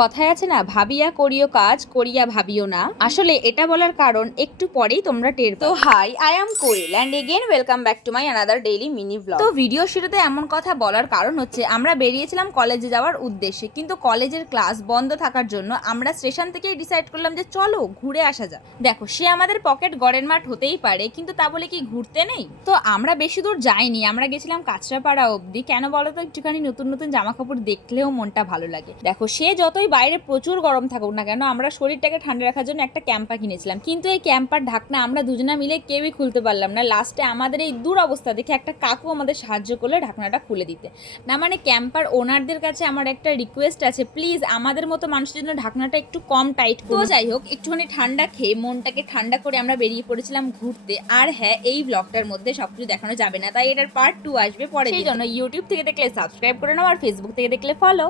কথায় আছে না, ভাবিয়া করিও কাজ করিয়া ভাবিও না। আসলে এটা বলার কারণ একটু পরেই তোমরা টের পাবে। তো hi, I am Koel and again welcome back to my another daily mini blog. তো ভিডিও শুরুতে এমন কথা বলার কারণ হচ্ছে আমরা বেরিয়েছিলাম কলেজে যাওয়ার উদ্দেশ্যে, কিন্তু কলেজের ক্লাস বন্ধ থাকার জন্য আমরা স্টেশন থেকেই ডিসাইড করলাম যে চলো ঘুরে আসা যাক। দেখো, সে আমাদের পকেট গড়ের মাঠ হতেই পারে, কিন্তু তা বলে কি ঘুরতে নেই? তো আমরা বেশি দূর যাইনি, আমরা গেছিলাম কাঁচরাপাড়া অবধি। কেন বলো তো, একটুখানি নতুন নতুন জামা কাপড় দেখলেও মনটা ভালো লাগে। দেখো, সে যতই বাইরে প্রচুর গরম থাকুক না কেন, আমরা শরীরটাকে ঠান্ডা রাখার জন্য একটা ক্যাম্পা কিনেছিলাম, কিন্তু এই ক্যাম্পার ঢাকনা আমরা দুজনা মিলে কেউই খুলতে পারলাম না। লাস্টে আমাদের এই দূর অবস্থা দেখে একটা কাকু আমাদের সাহায্য করলে ঢাকনাটা খুলে দিতে। না মানে ক্যাম্পার ওনারদের কাছে আমার একটা রিকোয়েস্ট আছে, প্লিজ আমাদের মতো মানুষের জন্য ঢাকনাটা একটু কম টাইট করুন। তো যাই হোক, একটুখানি ঠান্ডা খেয়ে মনটাকে ঠান্ডা করে আমরা বেরিয়ে পড়েছিলাম ঘুরতে। আর হ্যাঁ, এই ব্লগটার মধ্যে সবকিছু দেখানো যাবে না, তাই এটার পার্ট 2 আসবে পরে। সেই জন্য ইউটিউব থেকে দেখলে সাবস্ক্রাইব করে নাও, আর ফেসবুক থেকে দেখলে ফলো।